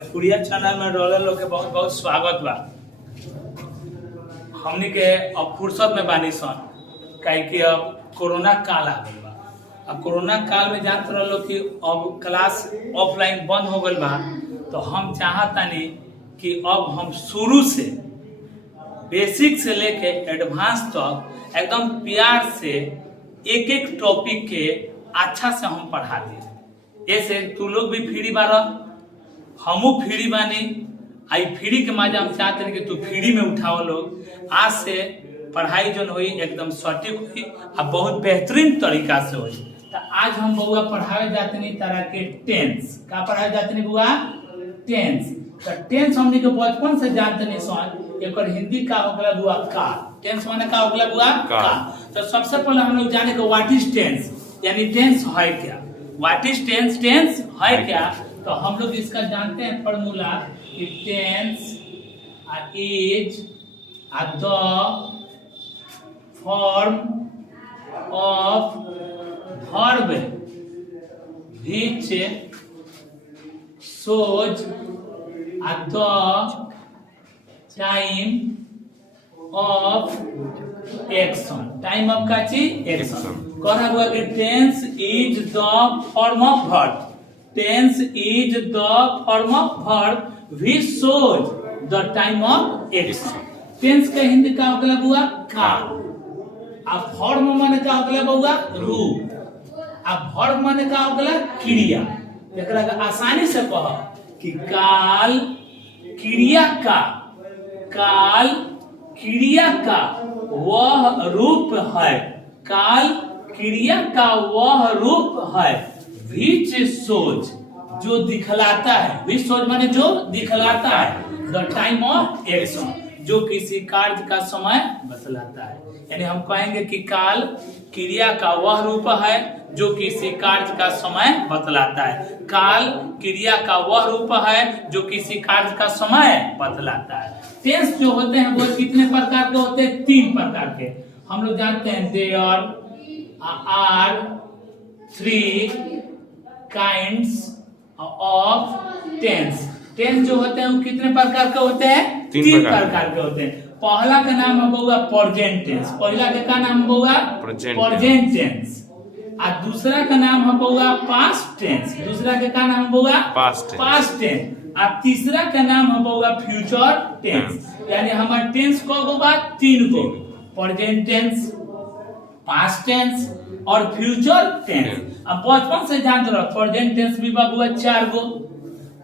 भोजपुरिया channel में roller लोग के बहुत बहुत स्वागत बा। हमनी के अब फुर्सत में बानी सन काहे कि अब कोरोना काल आ गइल बा। अब कोरोना काल में जानते रहो कि अब क्लास ऑफलाइन बंद हो गइल बा, तो हम चाहतानी कि अब हम शुरू से बेसिक से लेके एडवांस तक एकदम प्यार से एक एक टॉपिक के अच्छा से हम पढ़ा दी। ऐसे तू लोग भी फ्री बारा, हमू फ्री बानी। आई फ्री के मजा हम चाहते हैं कि तू फ्री में उठाओ लोग। आज से पढ़ाई जो हुई एकदम सटीक हुई और बहुत बेहतरीन तरीका से हुई। तो आज हम बउआ पढ़ावे जाते नहीं तरह के टेंस का पढ़ावे जाते नहीं बुआ टेंस। तो टेंस हमने के बचपन से जानते नहीं सोच एक हिंदी का होगला बुआ का टेंस माने का होगला बुआ का। तो सबसे पहले हम लोग जाने को व्हाट इज टेंस, यानी टेंस है क्या। व्हाट इज टेंस, टेंस है क्या। तो हम लोग इसका जानते हैं फॉर्मूला कि tense is the form of verb which shows at the time of action, time of का चीज एक्शन। कौन हुआ कि tense is the form of verb, tense is the form of verb which shows the time of action। Tense का हिंदी का होगला बुआ काल, अब फॉर्म माने का होगला बुआ रूप, अब वर्ब माने का होगला क्रिया। एकरा के आसानी से कह कि काल क्रिया का, काल क्रिया का वह रूप है, काल क्रिया का वह रूप है व्हिच shows जो दिखलाता है, व्हिच shows माने जो दिखलाता है, द टाइम ऑफ एक्शन जो किसी कार्य का समय बतलाता है। यानी हम कहेंगे कि काल क्रिया का वह रूप है जो किसी कार्य का समय बतलाता है, काल क्रिया का वह रूप है जो किसी कार्य का समय बतलाता है। टेंस जो होते हैं वो कितने प्रकार के होते हैं, तीन प्रकार के हम लोग जानते हैं। There are three kinds of tense. Tense जो होते हैं वो कितने प्रकार के होते हैं, तीन प्रकार के होते हैं। पहला का नाम है बउआ प्रेजेंट टेंस, पहला के का नाम बउआ प्रेजेंट टेंस। और दूसरा का नाम है बउआ पास्ट टेंस, दूसरा के का नाम है बउआ पास्ट टेंस। और तीसरा का नाम है बउआ फ्यूचर टेंस। यानी हमारे टेंस को बउआ तीन को, प्रेजेंट टेंस, पास्ट टेंस और फ्यूचर टेंस। अब बचपन से जानते रहो प्रेजेंट टेंस भी बउआ चार गो,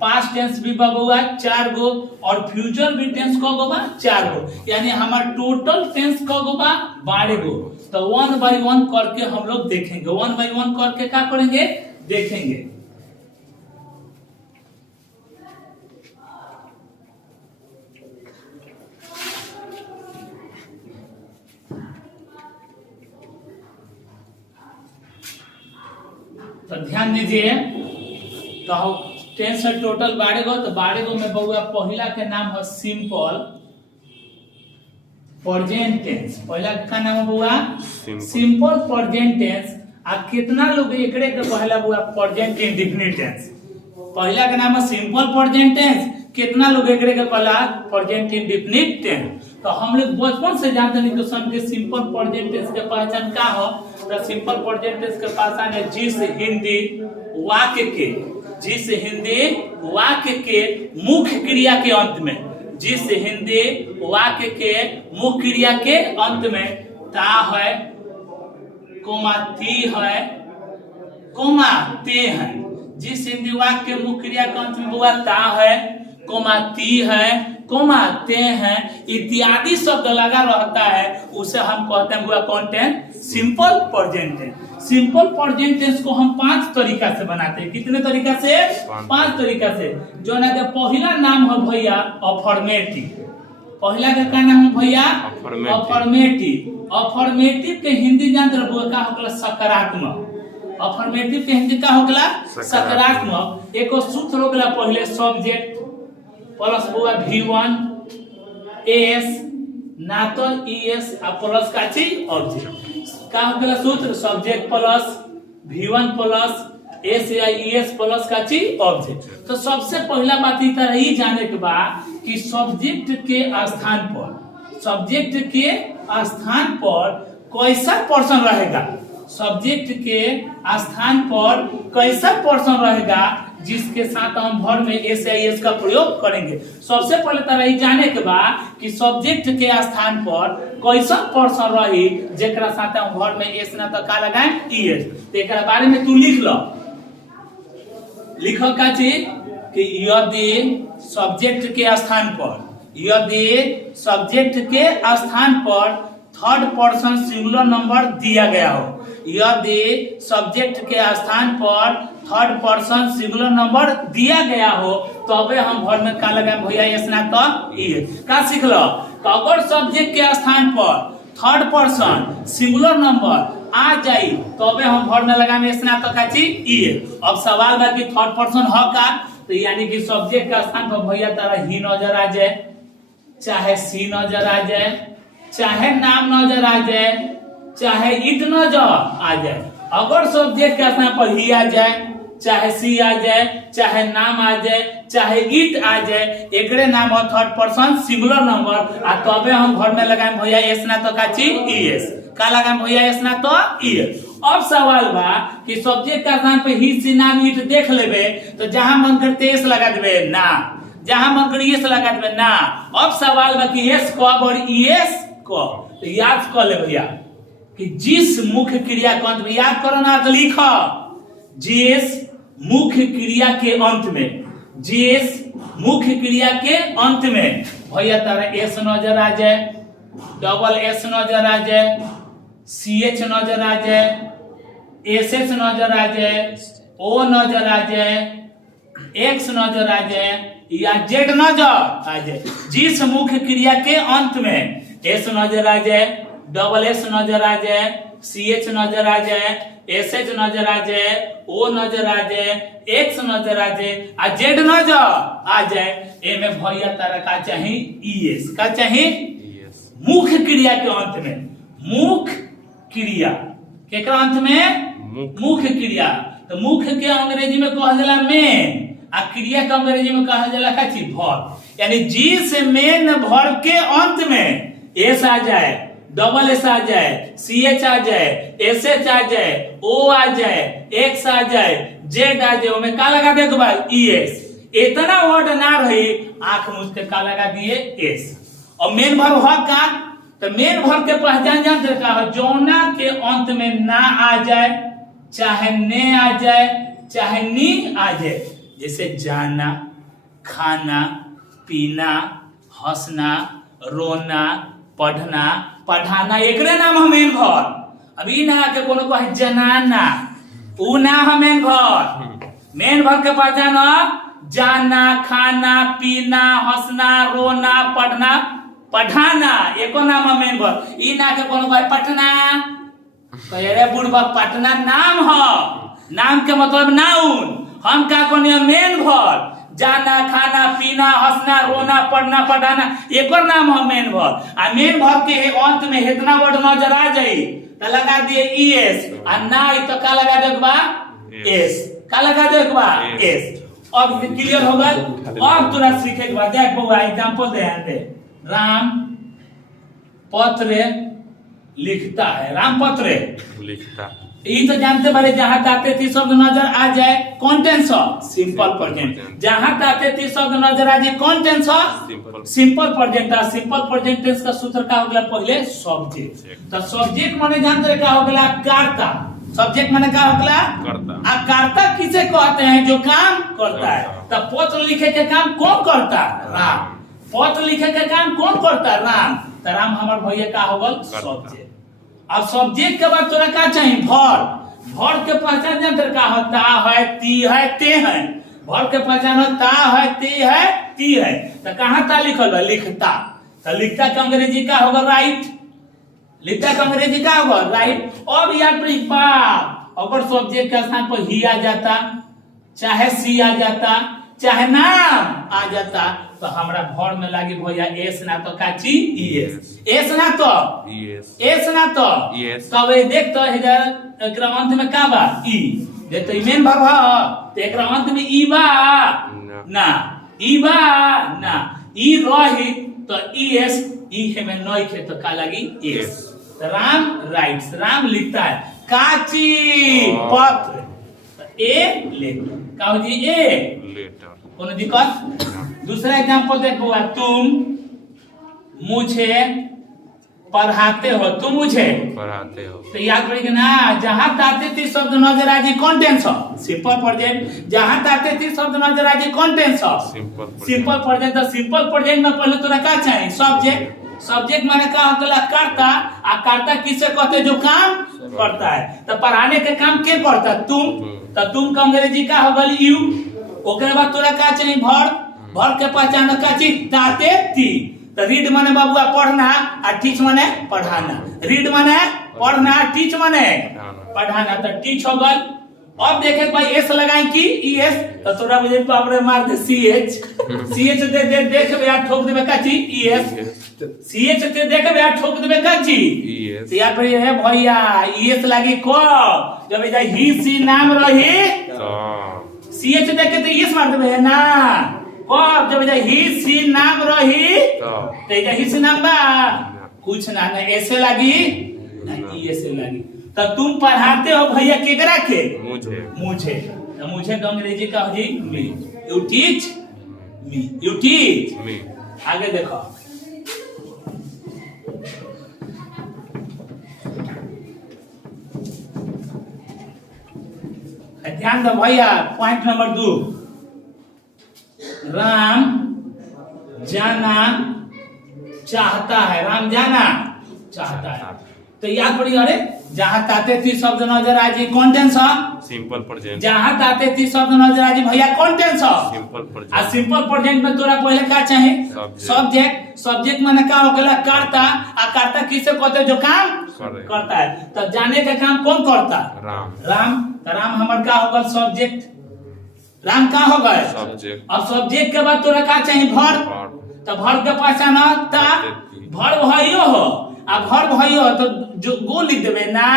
पास्ट टेंस भी बउआ चार गो और फ्यूचर भी टेंस को बउआ चार गो। यानी हमारा टोटल टेंस को बउआ 12 गो। तो वन बाय वन करके हम लोग देखेंगे, वन बाय वन करके क्या करेंगे देखेंगे। तो ध्यान दीजिए, तो टेंस है टोटल 12 गो। तो 12 गो में बउआ पहला के नाम है सिंपल प्रेजेंट टेंस, पहला का नाम है बउआ सिंपल प्रेजेंट टेंस। आ कितना लोग एकरे के पहला बउआ प्रेजेंट इंडेफिनिट टेंस, पहला का नाम है सिंपल प्रेजेंट टेंस, कितना लोग एकरे के पहला प्रेजेंट इंडेफिनिट टेंस। तो हम लोग बचपन से जानते हैं क्वेश्चन के सिंपल प्रेजेंट टेंस के पहचान का हो। तो सिंपल प्रेजेंट टेंस के पहचान है जिस हिंदी वाक्य के, जिस हिंदी वाक्य के मुख्य क्रिया के अंत में, जिस हिंदी वाक्य के मुख्य क्रिया के अंत में ता है, कोमा ती है, कोमा ते है। जिस हिंदी वाक्य के मुख्य क्रिया के अंत में बुआ ता है, कोमा ती है, कोमा ते हैं इत्यादि शब्द लगा रहता है, उसे हम कहते हैं बुआ कौन tense, simple present tense. Simple present tense को हम 5 तरीका से बनाते हैं। कितने तरीका से, 5 तरीका से। जो ना पहला नाम है भैया अफर्मेटिव, पहला का क्या नाम है भैया अफर्मेटिव। अफर्मेटिव के हिंदी जानते रहो का होगला सकारात्मक, अफर्मेटिव के हिंदी का होगला सकारात्मक। एक सूत्र होगला पहले सब्जेक्ट प्लस बुआ V1 एस ना तो ES प्लस का ऑब्जेक्ट का होगला सूत्र subject plus V1 plus S या ईएस प्लस का ची ऑब्जेक्ट। तो सबसे पहला बात ई तरह ही जाने के बा कि सब्जेक्ट के स्थान पर कैसा पर्सन रहेगा, सब्जेक्ट के स्थान पर कैसा पर्सन रहेगा जिसके साथ हम भर में एस या ईएस का प्रयोग करेंगे। सबसे पहले तरह ही जाने के बा कि सब्जेक्ट के स्थान पर कैसा पर्सन रही जेकरा साथ हम भर में एस ना तो का लगाए ईएस। तो एकरा बारे में तू लिख लो, लिखो का चीज कि यदि सब्जेक्ट के स्थान पर थर्ड पर्सन सिंगुलर नंबर दिया गया हो, यदि सब्जेक्ट के स्थान पर थर्ड पर्सन सिंगुलर नंबर दिया गया हो तो अबे हम भर में का लगाए भैया एस ना तो ईएस। का सीख लो, तो अगर सब्जेक्ट के स्थान पर थर्ड पर्सन सिंगुलर नंबर आ जाई तो अबे हम भर में लगाए एस ना तो का चीज ईएस। अब सवाल बा कि थर्ड पर्सन हो का, तो यानी कि सब्जेक्ट के स्थान पर भैया तारा ही नजर आ जाए, चाहे सी नजर आ जाए, चाहे नाम नजर आ जाए, चाहे इट नजर आ जाए। अगर सब्जेक्ट के स्थान पर ही आ जाए, चाहे सी आ जाए, चाहे नाम आ जाए, चाहे इट आ जाए, एकरे नाम हो थर्ड पर्सन सिंगुलर नंबर आ तबे हम घर में लगाए भैया एस ना तो का चीज ईएस। का लगाए भैया एस ना तो ईएस। अब सवाल बा कि सब्जेक्ट के स्थान पे ही सी नाम इट देख लेबे तो जहां मन करते एस लगा देबे ना, जहां मन करे एस लगा देबे ना। अब सवाल बा कि एस कब और ईएस को, तो याद कर ले भैया कि जिस मुख्य क्रिया के अंत में, याद करो ना तो लिखो, जिस मुख्य क्रिया के अंत में, जिस मुख्य क्रिया के अंत में भैया तारा एस नजर आ जाए, डबल एस नजर आ जाए, सी एच नजर आ जाए, एस एच नजर आ जाए, ओ नजर आ जाए, एक्स नजर आ जाए या जेड नजर आ जाए, जिस मुख्य क्रिया के अंत में एस नजर आ जाए, डबल एस नजर आ जाए, सी एच नजर आ जाए, एस एच नजर आ जाए, ओ नजर आ जाए, एक्स नजर आ जाए आ जेड नजर आ जाए, एमे भैया तारा का चाहिए ईएस। का चाहिए मुख्य क्रिया के अंत में, मुख्य क्रिया के अंत में मुख्य क्रिया। तो मुख्य के अंग्रेजी में कहल जाला मेन आ क्रिया के अंग्रेजी में कहल जाला का चीज भर। यानी जिस मेन भर के अंत में एस आ जाए, डबल एस आ जाए, सी एच आ जाए, एस एच आ जाए, ओ आ जाए, एक्स आ जाए, जेड आ जाए, उनमें का लगा दे भाई ईएस। इतना वर्ड ना रही आंख मुझ के का लगा दिए एस। और मेन भर हुआ का, तो मेन भर के पहचान जानते का है, जौना के अंत में ना आ जाए, चाहे ने आ जाए, चाहे नी आ जाए, जैसे जाना, खाना, पीना, हंसना, रोना, पढ़ना, पढ़ाना, एकरे नाम है मेन भर। अभी ना के कोनो कहे जनाना, ऊ ना है मेन भर। मेन भर के पहचान जाना, खाना, पीना, हंसना, रोना, पढ़ना, पढ़ाना, एको नाम है मेन भर। ई ना के कोनो कहे पटना, कहे रे बुढ़वा पटना नाम है, नाम के मतलब नाउन। हम का कोनी मेन भर, जाना, खाना, पीना, हंसना, रोना, पढ़ना, पढ़ाना, एक नाम है मेन भर। आ मेन भर के अंत में इतना वर्ड नजर आ जाई तो लगा दिए ईएस, आ ना तो का लगा दे बा एस। का लगा दे बा एस। अब क्लियर हो गया। अब तोरा सीखे के बाद देख बउआ एग्जांपल दे। राम पत्र लिखता है, राम पत्र लिखता, ये तो जानते बारे, जहां ताते ती शब्द नजर आ जाए कौन टेंस हो, सिंपल प्रेजेंट। जहां ताते ती शब्द नजर आ जाए कौन टेंस हो, simple present. Simple present tense का सूत्र का हो गया पहले सब्जेक्ट। तो सब्जेक्ट माने जानते क्या हो गया कर्ता। सब्जेक्ट माने क्या हो गया कर्ता। आ कर्ता किसे कहते हैं, जो काम करता है। तो पत्र लिखे के काम कौन करता, राम। पत्र लिखे के काम कौन करता, राम। तो राम हमार भैया का हो गल सब्जेक्ट। अब सब्जेक्ट के बाद तोरा क्या चाहिए भर। भर के पहचान जानते का होता है, ती है, ते है। भर के पहचान ता है, ते है, ती है। तो कहाँ ता लिखल है, लिखता। तो लिखता का अंग्रेजी का होगा राइट। लिखता का अंग्रेजी का होगा राइट। अब याद बात, अगर सब्जेक्ट के स्थान पर ही आ जाता, चाहे सी आ जाता, चाहे नाम आ जाता, तो हमरा भर में लागी भैया एस ना तो काची ईएस। एस ना तो ईएस, एस ना तो ईएस। तब देख तो इधर ग्रंथ में का बा ई, जे तो मेन भाव तो एक अंत में ई बा ना ई बा ना ई रही तो एस ई है में नई खे तो का लगी एस। राम राइट्स, राम लिखता है काची पत्र ए लेटर का हो जी ए लेटर। कोनो दिक्कत? दूसरा एग्जांपल देखो, तुम मुझे पढ़ाते हो, तुम मुझे पढ़ाते हो। तो याद पड़ेगा ना, जहां ताते ती शब्द नजर आ जी कॉन्टेंस हो सिंपल प्रेजेंट, जहां ताते ती शब्द नजर आ जी कॉन्टेंस हो सिंपल प्रेजेंट। तो सिंपल प्रेजेंट में पहले तोरा का चाहिए सब्जेक्ट। सब्जेक्ट माने का होता कर्ता, आ कर्ता किसे कहते जो काम करता है। तो पढ़ाने के काम के करता तुम, तो तुम का अंग्रेजी का हो गल यू। ओकरे बाद तोरा का चाहिए वर्ब, वर्ब के पहचान का चीज ताते ती। तो रीड माने बाबुआ पढ़ना, और टीच माने पढ़ाना। रीड माने पढ़ना, टीच माने पढ़ाना। तो टीच हो गल। अब देखे भाई एस लगाए की ई एस, तो तोरा मुझे बाप रे मार दे सी एच, सी एच दे दे देख बे यार ठोक देबे का ची ई एस, सी एच दे देख बे यार ठोक देबे का ची ई एस। तो यार है भैया ई एस लागी को जब इधर ही सी नाम रही तो सी एच देख के तो ई एस मार देबे ना को, जब इधर ही सी नाम रही तो इधर ही सी नाम बा कुछ ना ना ऐसे लागी ना ई एस लागी। तो तुम पढ़ाते हो भैया केकरा के? मुझे। मुझे तो मुझे तो अंग्रेजी का हो जी me. You teach me, you teach me. आगे देखो, ध्यान दो भैया, पॉइंट नंबर 2, राम जाना चाहता है, राम जाना चाहता है। तो याद पड़ी, अरे जहां ताते थी शब्द नजर आ जी कॉन्टेंस हो सिंपल प्रेजेंट, जहां ताते थी शब्द नजर आ जी भैया कॉन्टेंस हो सिंपल प्रेजेंट। आ सिंपल प्रेजेंट में तोरा पहले का चाहिए सब्जेक्ट। सब्जेक्ट माने का होखेला कर्ता, आ कर्ता किसे कहते जो काम करता है। तो जाने का काम कौन करता? राम। राम। तो राम हमर का होगा सब्जेक्ट, राम का होगा सब्जेक्ट। अब सब्जेक्ट के बाद तोरा का चाहिए वर्ब। तो वर्ब के पहचान ता वर्ब भयो हो, अब वर्ब भयो तो जो गो लिख देबे ना,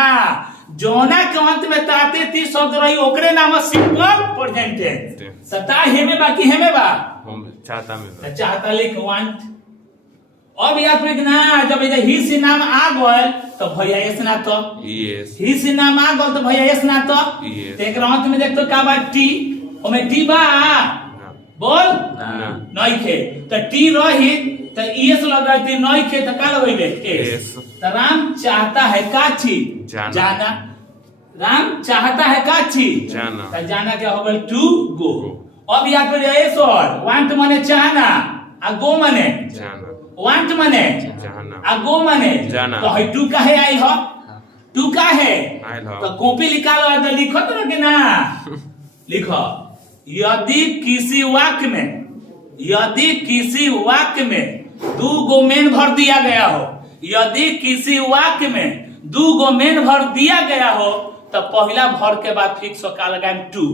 जोना के अंत में ताते ती शब्द रही ओकरे नाम सिंपल प्रेजेंट है। सता हेमे बाकी हेमे बा हम चाहता में तो चाहता लिख वांट। अब याद रख ना, जब इधर ही से नाम आ गल तो भैया एस ना तो यस, ही से नाम आ गल तो भैया एस ना तो yes। एक अंत में देख तो का बात टी, ओमे टी बा बोल ना नहीं खे। तो टी रही तो एस लगाई नहीं खे तो का लगेबे एस। तो राम चाहता है का चीज जाना, राम चाहता है का चीज जाना। तो जाना क्या होगा टू गो। अब याद कर एस और वांट माने चाहना, आ गो माने जाना, वांट माने जाना, आ गो माने जाना। तो है टू का है आई हो, टू का है आइल हो। तो कॉपी निकालो तो लिखो तो कि ना लिखो, यदि किसी वाक्य में, यदि किसी वाक्य में दो गो मेन भर दिया गया हो, यदि किसी वाक्य में दो गो मेन भर दिया गया हो तो पहला भर के बाद फिक्स का लगाएं टू।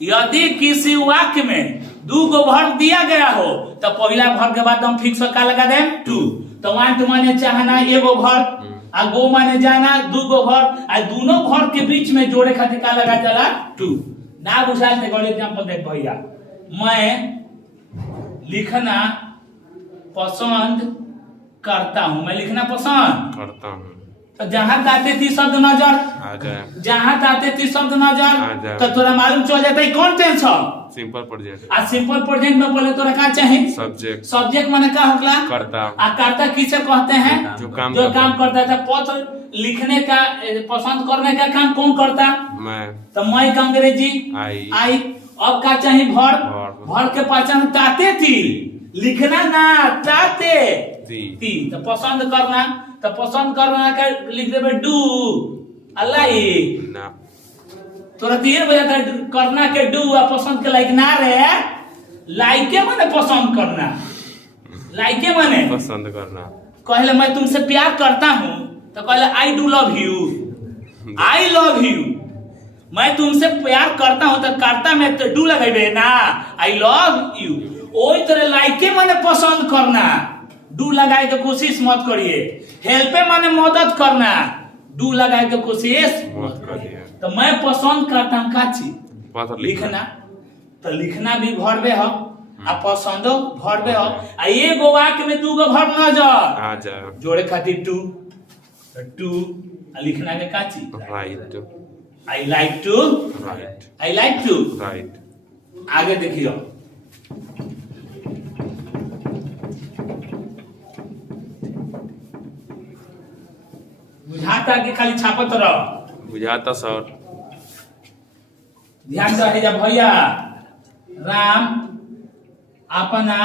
यदि किसी वाक्य में दो गो भर दिया गया हो तो पहला भर के बाद हम फिक्स का लगा दें टू। तो वांट माने चाहना एगो भर, आ गो माने जाना दो गो भर, आ दोनों भर के बीच में जोड़े खातिर का लगा चला टू। ना बुझाए थे गलत एग्जांपल देख भैया, मैं लिखना पसंद करता हूं, मैं लिखना पसंद करता हूं। तो जहां ताते थी शब्द नजर आ जाए, जहां ताते थी शब्द नजर तो तोरा मालूम चल जाता है कौन टेंस हो सिंपल प्रेजेंट। आ सिंपल प्रेजेंट में बोले तोरा का चाहिए सब्जेक्ट। सब्जेक्ट माने का होगा करता, आ कर्ता किसे कहते हैं जो काम करता है। पत्र लिखने का पसंद करने का काम कौन करता? मैं। तो मैं का अंग्रेजी आई। अब का चाहिए वर्ब, वर्ब के पहचान ताते थी, लिखना ना ताते थी। तो पसंद करना, तो पसंद करना का लिख देबे डू अल्लाह ना, तोरा तीन बजे तक करना के डू आ पसंद के लाइक ना रे, लाइके माने पसंद करना, लाइके माने पसंद करना। कहले मैं तुमसे प्यार करता हूं तो कहले I do love you, I love you. मैं तुमसे प्यार करता हूं तो करता में तो डू लगाइबे ना, आई लव यू। ओई तरह लाइके माने पसंद करना, डू लगाए के कोशिश मत करिए। हेल्पे माने मदद करना, डू लगाए के कोशिश मत करिए। तो मैं पसंद करता हूँ का चीज पत्र लिखना। तो लिखना भी भरबे हो आ पसंदो भरबे हो आ एगो वाक्य में दूगो भर न जा आ जा जोड़े खातिर टू टू लिखना के का चीज write I like to write I like to. Write आगे देखियो बुझाता कि खाली छापत रहो बुझाता सर ध्यान से जा भैया राम अपना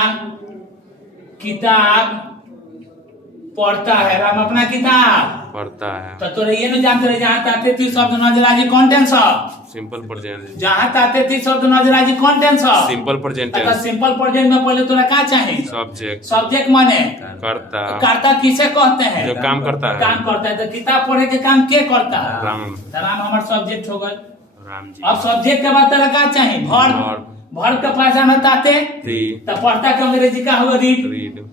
किताब पढ़ता है। राम अपना किताब पढ़ता है तो तोरे ये न जानते रहे जहाँ ताते थी शब्द नजर आजी कंटेंट सब सिंपल प्रेजेंट जहाँ ताते थी शब्द नजर आजी कंटेंट सब सिंपल प्रेजेंट तो सिंपल प्रेजेंट में पहले तोरा का चाहिए सब्जेक्ट सब्जेक्ट माने करता करता किसे कहते हैं जो काम करता है काम करता है। तो किताब पढ़े के काम के करता है राम तो राम हमार सब्जेक्ट हो गए। राम जी अब सब्जेक्ट के बाद तेरा का चाहिए भर Verb. भर के पहचान ताते थी तो पढ़ता के अंग्रेजी का होगा रीड। रीड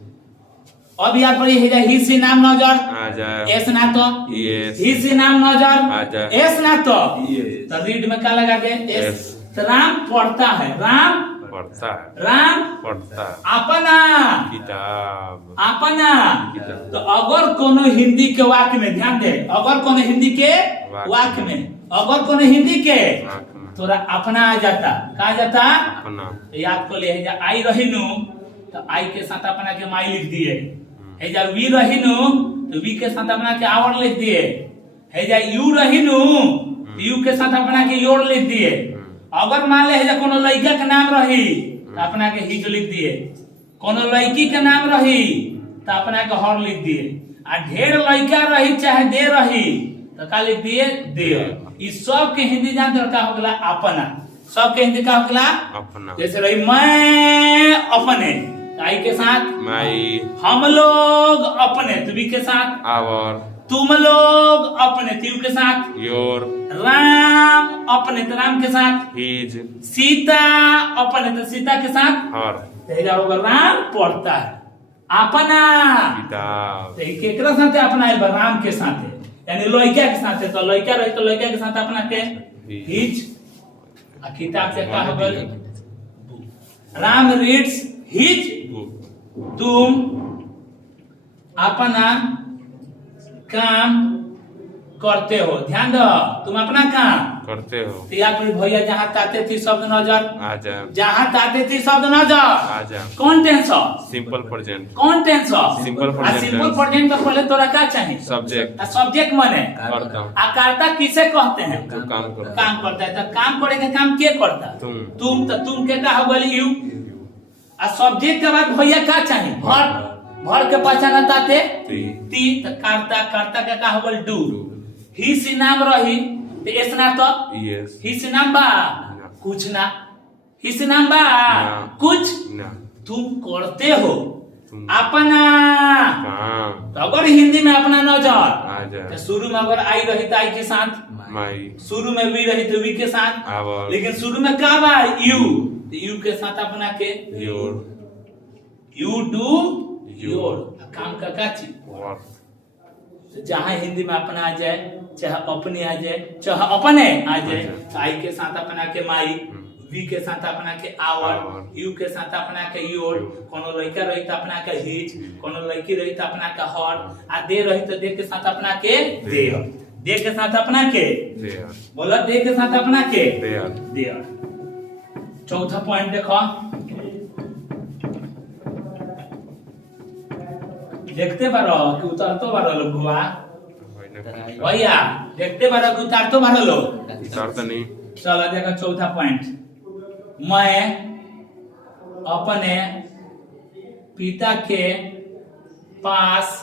अब याद पड़ी है ही सी नाम नजर आ जा एस ना तो यस ही सी नाम नजर आ जा एस ना तो Yes. तो रीड में क्या लगा दे एस। Yes. तो राम पढ़ता है राम पढ़ता है राम पढ़ता अपना किताब अपना। किताब। तो अगर कोनो हिंदी के वाक्य में ध्यान दे अगर कोनो हिंदी के वाक्य में अगर कोनो हिंदी के वाक्य में तोरा अपना आ जाता कहा जाता अपना तो याद को ले है जा आई रहीनु तो आई के साथ अपना के माई लिख दिए है जा वी रहीनु तो वी के साथ अपना के आवर लिख दिए है जा यू रहीनु तो यू के साथ अपना के योर लिख दिए। अगर मान ले है जा कोनो लड़का के नाम रही तो अपना के हिज लिख दिए कोनो लड़की के नाम रही तो अपना के हर लिख दिए आ ढेर लड़का रही चाहे दे रही तो का लिख दिए दे। इस सब के हिंदी जानते हो का हो गला अपना सब के हिंदी का हो गला अपना जैसे रही मैं अपने आई के साथ माई हम लोग अपने तुबी के साथ आवर तुम लोग अपने तीव के साथ योर राम अपने तो राम के साथ हिज सीता अपने तो सीता के साथ हर तेजा होगा राम पढ़ता है अपना किताब तो केकरा साथे अपना है राम के साथे यानी लड़का के साथे तो लड़का रही तो लड़का के साथ अपना के हिज आ किताब से का हो गल राम रीड्स हिज बुक तुम अपना काम करते हो ध्यान दो तुम अपना काम करते हो तो याद रही भैया जहाँ ताते थी शब्द नजर आ जा जहाँ ताते थी शब्द नजर आ जा कौन टेंस सिंपल प्रेजेंट कौन tense Simple present simple tense. Present में पहले तोरा क्या चाहिए सब्जेक्ट सब्जेक्ट माने करता हूँ आकारता किसे कहते हैं जो काम करता काम करता है तो काम करे के काम के करता है तुम तुम तो तुम के का हो गल यू आ सब्जेक्ट के बाद भैया क्या चाहिए भर भर के पहचान ताते ती तो करता के का हो गल डू ही सी नाम रही तो एस ना तो यस ही सी नाम बा कुछ ना ही सी नाम बा कुछ ना तुम करते हो तुम अपना काम तो अगर हिंदी में अपना नजर आ जा तो शुरू में अगर आई रही तो आई के साथ माई शुरू में वी रही तो वी के साथ आवर लेकिन शुरू में क्या बा यू तो यू के साथ अपना के योर यू डू योर काम का का चीज वर्क तो जहाँ हिंदी में अपना आ जाए चाहे अपने आ जाए चाहे अपने आ जाए तो आई के साथ अपना के माई वी के साथ अपना के आवर यू के साथ अपना के योर कोनो लड़का रही तो अपना के हिज कोनो लड़की रही तो अपना के हर आ दे रही तो दे के साथ अपना के देर दे के साथ अपना के देयर बोला दे के साथ अपना के देयर देर। चौथा पॉइंट देखो देखते बारो कि उतरतो बारो लोग बुआ भैया देखते बारो कि उतरतो बारो लोग उतारता नहीं चलो देखो चौथा पॉइंट मैं अपने पिता के पास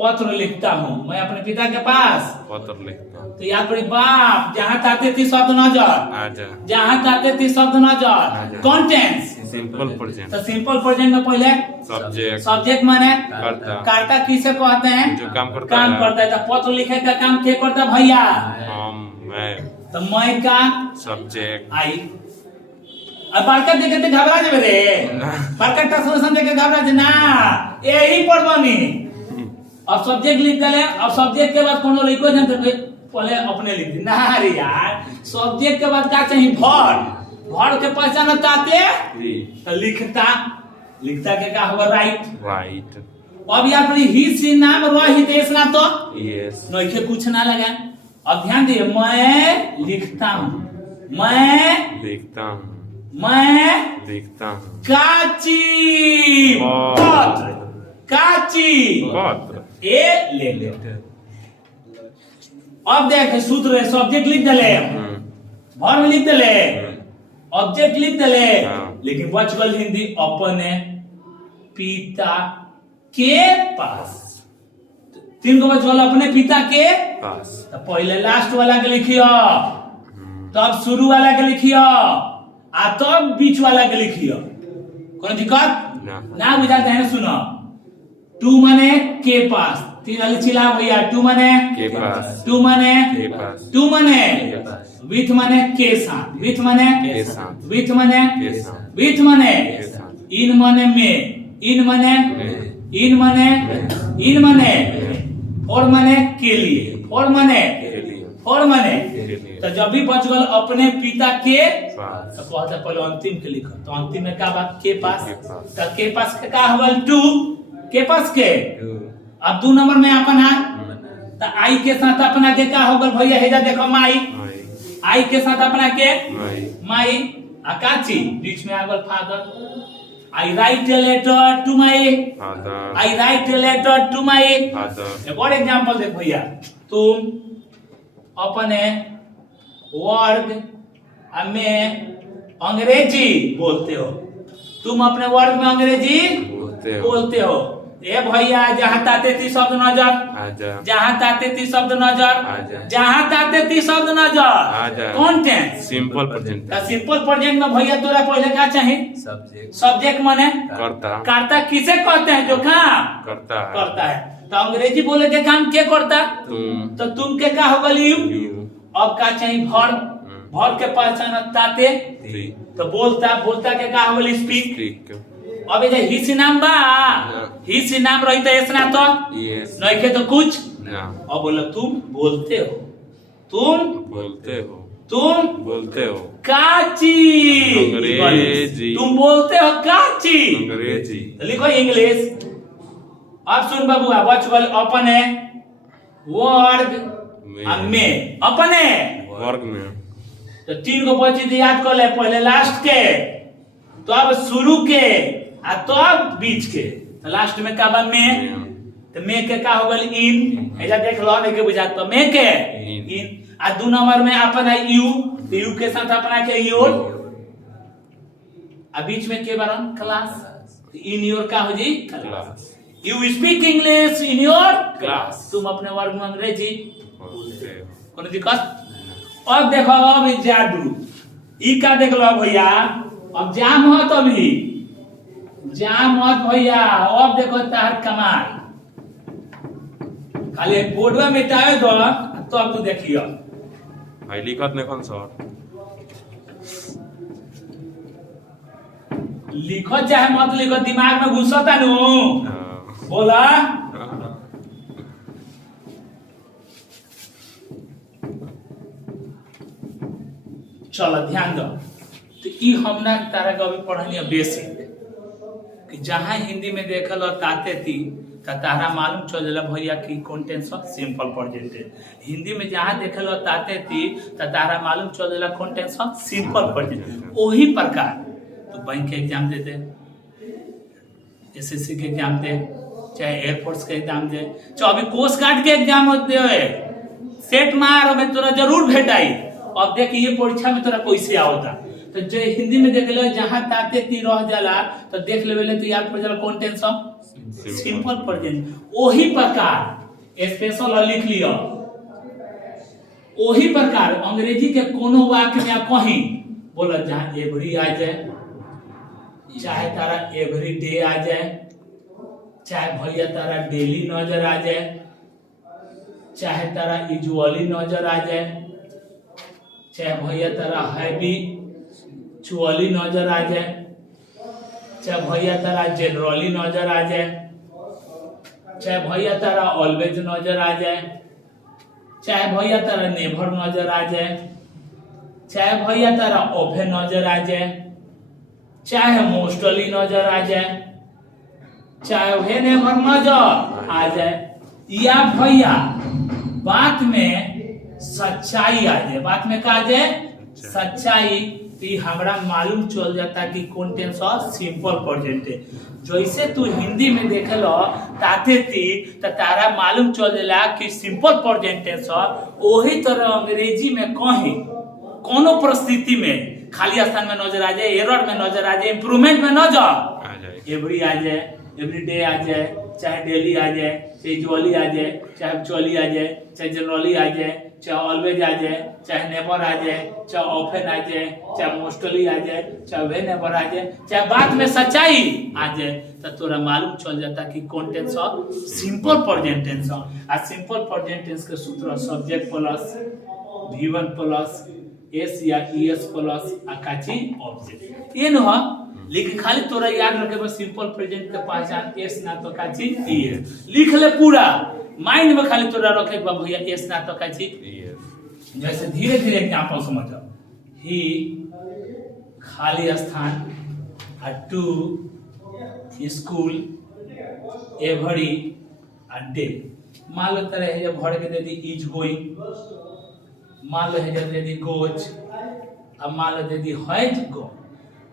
पत्र लिखता हूँ मैं अपने पिता के पास पत्र लिखता तो याद पड़ी बाप जहाँ ताते थी शब्द नजर आ जा जहाँ ताते थी शब्द नजर कॉन्टेंस सिंपल प्रेजेंट तो सिंपल प्रेजेंट में पहले सब्जेक्ट सब्जेक्ट माने करता करता किसे कहते हैं जो काम करता काम है करता है तो पत्र लिखे का काम के करता भैया हम मैं तो मैं का सब्जेक्ट आई अब बड़का देखे ते घबरा जाबे रे ना। बड़का ट्रांसलेशन देखे घबरा जे ना यही पढ़बनी अब सब्जेक्ट लिख देले अब सब्जेक्ट के बाद कोनो लइको जानते पहले अपने लिख दी ना रे यार, सब्जेक्ट के बाद क्या चाहिए वर्ब, वर्ब के पहचान ताते तो लिखता, लिखता के क्या होगा राइट, राइट। अब यहाँ पर ही सी नाम रही देश ना तो यस, नहीं के कुछ ना लगा। अब ध्यान दिए, मैं लिखता हूँ, मैं लिखता हूँ, मैं लिखता हूँ, काची पत्र, काची पत्र, ए ले ले। अब देख सूत्र सब्जेक्ट लिख दले, वर्ब लिख दले, ऑब्जेक्ट लिख दले, लेकिन बच गल हिंदी अपने पिता के पास। तीन को बच गल अपने पिता के पास। तो पहले लास्ट वाला के लिखियो, तब शुरू वाला के लिखियो, आ तब बीच वाला के लिखियो। कोई दिक्कत ना बुझाते हैं? सुनो, टू माने के पास, तीन वाले चिल्ला भैया, टू माने के पास, टू माने के पास, टू माने के पास, विथ माने के साथ, विथ माने के साथ, विथ माने के साथ, विथ माने के साथ, इन माने में, इन माने में, इन माने इन माने, में, और माने के लिए, और माने के लिए, और माने। के लिए, तो जब भी बच गल अपने पिता के पास, तो कहता पहले अंतिम के लिखो, तो अंतिम में क्या बात, के पास, के पास। तो के पास के का होगल टू, के पास के। टू, अब 2 नंबर में अपना, तो आई के साथ अपना के का होगल भैया, हेजा देखो माई, माई, आई के साथ अपना के माई, माई, अकाची बीच में आगल father. I write a letter to my, father, I write a letter to my. Father, एक और एग्जांपल देख भैया, तुम अपने वर्ग में अंग्रेजी बोलते हो, तुम अपने वर्ग में अंग्रेजी बोलते हो, बोलते हो। ए भैया, जहाँ ताते थी शब्द नजर, आजा, जहाँ ताते थी शब्द नजर, आजा, जहाँ ताते थी शब्द नजर, आजा, कौन tense? Simple present, simple present में भैया तोरा पहले क्या चाहिए, सब्जेक्ट, सब्जेक्ट माने करता, करता किसे कहते हैं, जो काम करता है, करता है। तो अंग्रेजी बोले के काम के करता, तुम, तो तुम के का होगा यू। यू, अब का चाहिए वर्ब, वर्ब के पहचान ताते, दी, तो बोलता, बोलता के का होगा स्पीक। स्पीक, अब ये ही सी नाम बा, ही सी नाम रही तो ऐसा तो यस, नहीं के तो कुछ। ना, अब बोला तुम बोलते हो, तुम बोलते हो, तुम बोलते हो, काची अंग्रेजी, तुम बोलते हो काची, अंग्रेजी, तो लिखो इंग्लिश। अब सुन बाबू, बच गल अपने वर्ग में, अपने वर्ग में, तो 3 को बची थी, याद कर ले, पहले लास्ट के, तो अब शुरू के, आ तो अब बीच के, तो लास्ट में का बा में, तो में के का हो गल इन, ऐसा देख लो नहीं के बुझात, तो में के इन, आ 2 नंबर में अपना यू, तो यू के साथ अपना के योर, आ बीच में के बारन क्लास, इन योर का हो जी class. You speak English in your class, तुम अपने वर्ग में अंग्रेजी बोलते हो, कोई दिक्कत? अब देखो, अब जादू ई का देख लो भैया, अब जाम हो तो भी जाम मत भैया। अब देखो तार कमाल, खाली बोर्ड में मिटाए दो, तो अब तू देखियो भाई लिखत नहीं कौन सर, लिखो चाहे मत लिखो, दिमाग में घुसता नु, बोला। चलो ध्यान दो, तो ई हमना तारा का अभी पढ़नी बेसिक, कि जहां हिंदी में देखल और ताते थी, तो तारा मालूम चल जाला भैया कि कौन टेंस सिंपल प्रेजेंट है। हिंदी में जहां देखल और ताते थी, तो तारा मालूम चल जाला कौन टेंस सिंपल प्रेजेंट। वही प्रकार तो बैंक के एग्जाम देते, एसएससी के एग्जाम दे, चाहे एयरफोर्स के एग्जाम दे, चाहे अभी कोस्ट गार्ड के एग्जाम दे, सेट मार में तोरा जरूर भेटाई। अब देख ये परीक्षा में तोरा कैसे आवता, तो जो हिंदी में देख लो जहां ताते ती रह जाला, तो देख लेवे तो याद पड़ जाला कौन टेंस सिंपल प्रेजेंट। वही प्रकार स्पेशल लिख लियो, वही प्रकार अंग्रेजी के कोनो वाक्य में कहीं बोला जहां एवरी आ जाए, चाहे तारा एवरी डे आ जाए, चाहे भैया तारा डेली नजर आ जाए, चाहे तारा यूजुअली नजर आ जाए, चाहे भैया तारा हैवी चुअली नजर आ जाए, चाहे भैया तारा जनरली नजर आ जाए, चाहे भैया तारा ऑलवेज नजर आ जाए, चाहे भैया तारा नेवर नजर आ जाए, चाहे भैया तारा ओफे नजर आ जाए, चाहे मोस्टली नजर आ जाए, चाहे वे नेवर नजर आ जाए, या भैया बात में सच्चाई आ जाए, बात में का आ जाए सच्चाई, तो हमरा मालूम चल जाता कि कौन टेंस सिंपल प्रेजेंट है। जैसे तू हिंदी में देखेलो ताते ती त तारा मालूम चल जाला कि सिंपल प्रेजेंट टेंस, वही तरह अंग्रेजी में कहीं कोनो परिस्थिति में खाली स्थान में नजर आ जाए, एरर में नजर आ जाए, इंप्रूवमेंट में नजर आ जाए, एवरी आ जाए, एवरी डे आ जाए, चाहे डेली आ जाए, चाहे यूजुअली आ जाए, चाहे एक्चुअली आ जाए, चाहे जनरली आ जाए, चाहे ऑलवेज आ जाए, चाहे नेवर आ जाए, चाहे ऑफन आ जाए, चाहे मोस्टली आ जाए, चाहे वे नेवर आ जाए, चाहे बात में सच्चाई आ जाए, तो तोरा मालूम चल जाता कि कौन टेंस सिंपल प्रेजेंट टेंस। आ सिंपल प्रेजेंट टेंस के सूत्र subject plus V1 plus S या ईएस प्लस अकाची ऑब्जेक्ट, ये न लेकिन खाली तोरा याद रखे बस सिंपल प्रेजेंट के पहचान एस ना तो काची ईएस लिख ले, पूरा माइंड में खाली तोरा रखे बा भैया एस ना तो काची ईएस। जैसे धीरे धीरे एग्जांपल समझो, ही खाली स्थान टू स्कूल एवरी डे, मान लो तरह है जब भर के दे दी इज गोइंग, मान लो है जब दे दी गोज, अब मान लो दे दी हैज गो।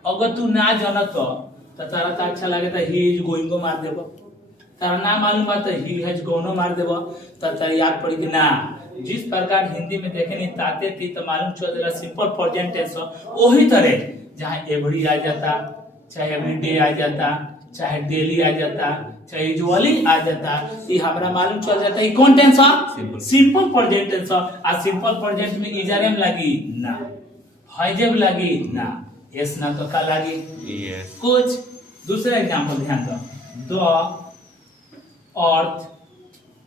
अगर तू ना जानत तो तारा तो अच्छा लगे तो ही इज गोइंग को मार देबो, तारा ना मालूम बात तो ही हैज गोनो मार देबो, तो तारा याद पड़ी कि ना जिस प्रकार हिंदी में देखे नहीं ताते थी तो मालूम चल जाला सिंपल प्रेजेंट टेंस, वही तरह जहां एवरी आ जाता, चाहे एवरी डे आ जाता, चाहे डेली आ जाता, चाहे यूजुअली आ जाता, ये हमरा मालूम चल जाता है कौन टेंस सिंपल प्रेजेंट टेंस। आ सिंपल प्रेजेंट में इजरम लगी ना, हैजब लगी ना, एस ना तो का लगी यस। कुछ दूसरा एग्जांपल ध्यान दो, द अर्थ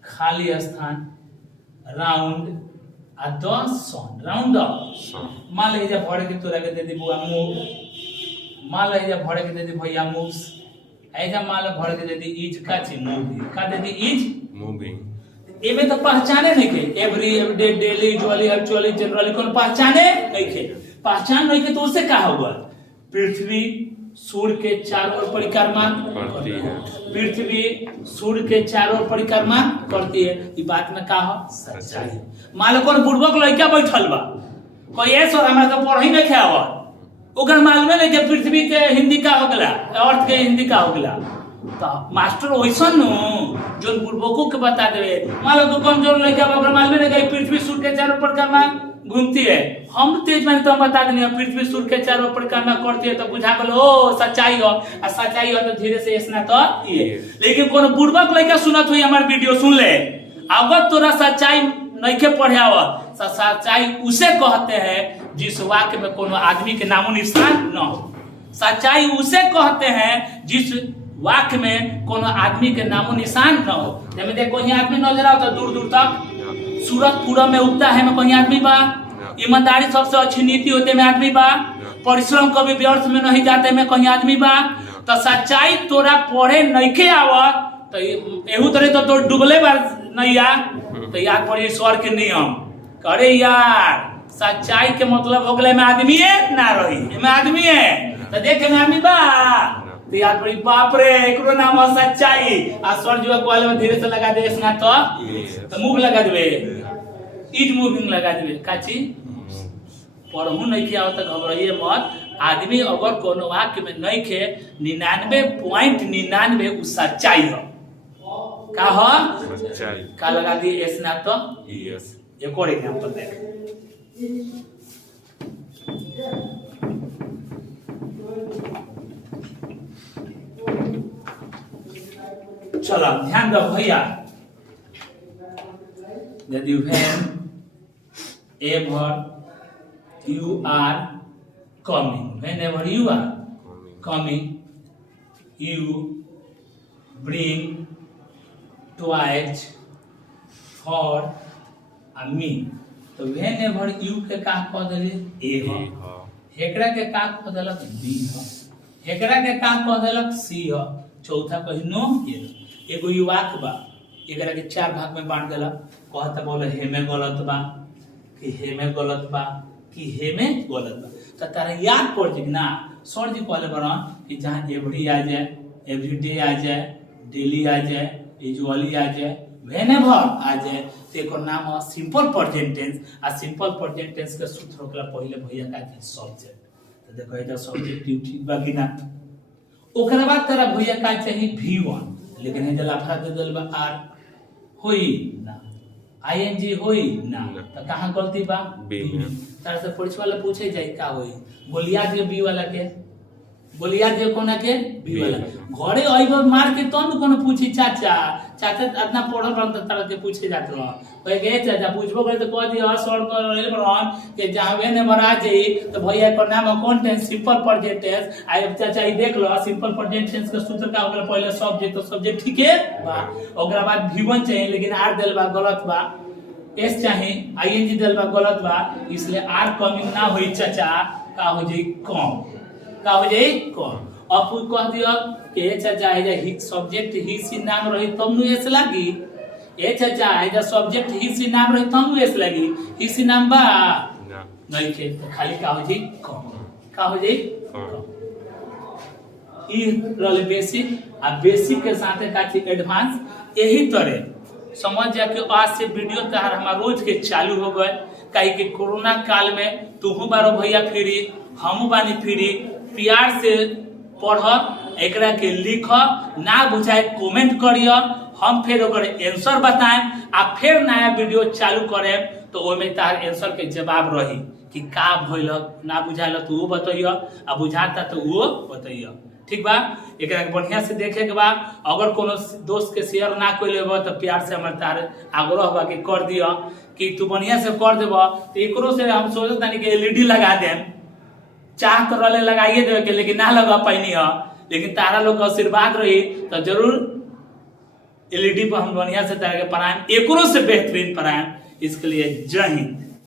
खाली स्थान राउंड आ द सन, राउंड द, मान ले जब भरे के तोरा के दे दी बुआ मूव, मान ले जब भरे के दे दी भैया मूव्स, ऐसा मान लो भरे के दे दी इज का ची मूविंग, का दे दी इज मूविंग, एमे तो पहचाने नहीं के every day daily usually actually generally कोन पहचाने नहीं के, पहचान नहीं के तो उससे क्या होगा, पृथ्वी सूर्य के चारों ओर परिक्रमा करती है, पृथ्वी सूर्य के चारों ओर परिक्रमा करती है, ये बात में का हो सच्चाई। मान लो कोन बुड़बक लड़का बैठल बा, कोई ऐसा हमरा तो पढ़ई नहीं खावा, ओकर मालूम नहीं कि पृथ्वी के हिंदी का हो गला, अर्थ के हिंदी का हो गला, तो मास्टर वैसन नु जो बुड़बको के बता देवे। मान लो दुकान जो लड़का बा ओकर मालूम नहीं कि पृथ्वी सूर्य के चारों ओर परिक्रमा घूमती है, हम तेज में तो बता देनी पृथ्वी सूर्य के चारों ओर परिक्रमा करती है, तो बुझा गलो ओ सच्चाई हो, आ सच्चाई हो तो धीरे से इसना तो ये। लेकिन कोनो बुड़बक लड़का सुनत हुई हमार वीडियो सुन ले, अगर तोरा सच्चाई नहीं के पढ़े आवा, सच्चाई उसे कहते हैं जिस वाक्य में कोनो आदमी के नामो निशान न हो, सच्चाई उसे कहते हैं जिस वाक्य में कोनो आदमी के नामो निशान न हो। जब देखो कोई आदमी नजर आओ तो दूर दूर तक सूरज पूरा में उगता है में कोई आदमी बा, ईमानदारी सबसे अच्छी नीति होते में आदमी बा, परिश्रम कभी व्यर्थ में नहीं जाते में कोई आदमी बा, तो सच्चाई तोरा पढ़े नहीं के आवा तो एहू तरह तो डूबले बा नहीं आ, तो याद पड़ी स्वर्ग के नियम, अरे यार सच्चाई के मतलब हो गए में आदमी है ना रही, में आदमी है तो देखे में आदमी बा, तो याद पड़ी बाप रे एकरो नाम है सच्चाई। आ स्वर्ग युवक वाले में धीरे से लगा दे इसना तो मुंह लगा देवे, इज मूविंग लगा देवे, काची पढ़ू नहीं किया हो तो घबराइए मत। आदमी अगर कोनो वाक्य में नहीं खे 99.99 उ सच्चाई हो, का हो सच्चाई, का लगा दी एस ना तो यस। एक और एग्जांपल देख, चलो ध्यान दो भैया, यदि when ever you are coming, whenever you are coming, you bring twice for me, तो whenever you के का कह देली ए हो, हेकरा के का कह देलक बी हो, हेकरा के का कह देलक सी हो, चौथा कही नो ये एगो युवाक बा, एकरा के 4 भाग में बांट देला। कहता बोले हेमे गलत बा कि हेमे गलत बा कि हेमे गलत बा। तो तारा याद पड़ जाए ना, सर जी कहले बड़ा कि जहाँ एवरी आ जाए, एवरीडे आ जाए, डेली आ जाए, यूजुअली आ जाए, व्हेनेवर आ जाए, तो एकर नाम है सिंपल प्रेजेंट टेंस। आ सिंपल प्रेजेंट टेंस के सूत्र होकला पहले भैया का थी सब्जेक्ट। तो देखो एटा सब्जेक्ट ठीक बा कि ना। ओकरा बाद तारा भैया का चाहिए V1, लेकिन हे लफड़ा दे देल बा आर होई ना, आईएनजी होई ना, तो कहां गलती बा बी में। तारा से परीक्षा वाला पूछे जाई का होई, बोलिया जे बी वाला के, बोलिया जे कोना के बी वाला। घरे आइबो मार के तो न कोनो पूछी चाचा चाचा इतना पढ़ल रहन त तारा के पूछे जात रह, कहे के चाचा पूछबो करे तो कह दिया सर कर रहल बरन के जहां ने बरा जाई तो भैया को नाम कौन टेंस सिंपल प्रेजेंट टेंस। आई चाचा ई देख लो सिंपल प्रेजेंट टेंस के सूत्र का होगला पहले सब्जेक्ट, तो सब्जेक्ट ठीक है बा। ओकरा बाद V1 चाहिए लेकिन आर देल बा गलत बा, एस चाहिए आईएनजी देल बा गलत बा, इसलिए आर कमिंग ना होई चाचा, का हो जाई कम, का हो जाई कम। अब कह दियो के चाचा है जे सब्जेक्ट ही सी नाम रही तब नु एस लागी, ए चाचा है जे सब्जेक्ट ही सी नाम रही तब नु एस लागी, ही सी नाम बा ना नहीं के, तो खाली का हो जाई कम, का हो जाई कम। ई रहले बेसिक, आ बेसिक के साथे का थी एडवांस। यही तरह समझ जा के आज से वीडियो तहार हमार रोज के चालू हो गए, काहे कि कोरोना काल में तुहू बारो भैया फ्री, हमू बानी फ्री। प्यार से पढ़, एकरा के लिख, ना बुझाए कमेंट करियो, हम फिर ओकर आंसर बताएं, आ फिर नया वीडियो चालू करें तो ओमे तार आंसर के जवाब रही कि का भइल, ना बुझाइल तो वो बताइयो, आ बुझाता तो वो बताइयो, ठीक बा। एकरा के बढ़िया से देखे के बा, अगर कोनो दोस्त के शेयर ना कइले बा तो प्यार से हमर तार आग्रह बा कि कर दियो, कि तू बढ़िया से कर देबो तो एकरो से हम सोचत तानी कि एलईडी लगा देम, चाह तो रले लगाइए देवे के लेकिन ना लगा पाइनी है, लेकिन तारा लोग का आशीर्वाद रही तो जरूर एलईडी पर हम बढ़िया से तारा के पढ़ाएं, एकरो से बेहतरीन पढ़ाएं। इसके लिए जय हिंद।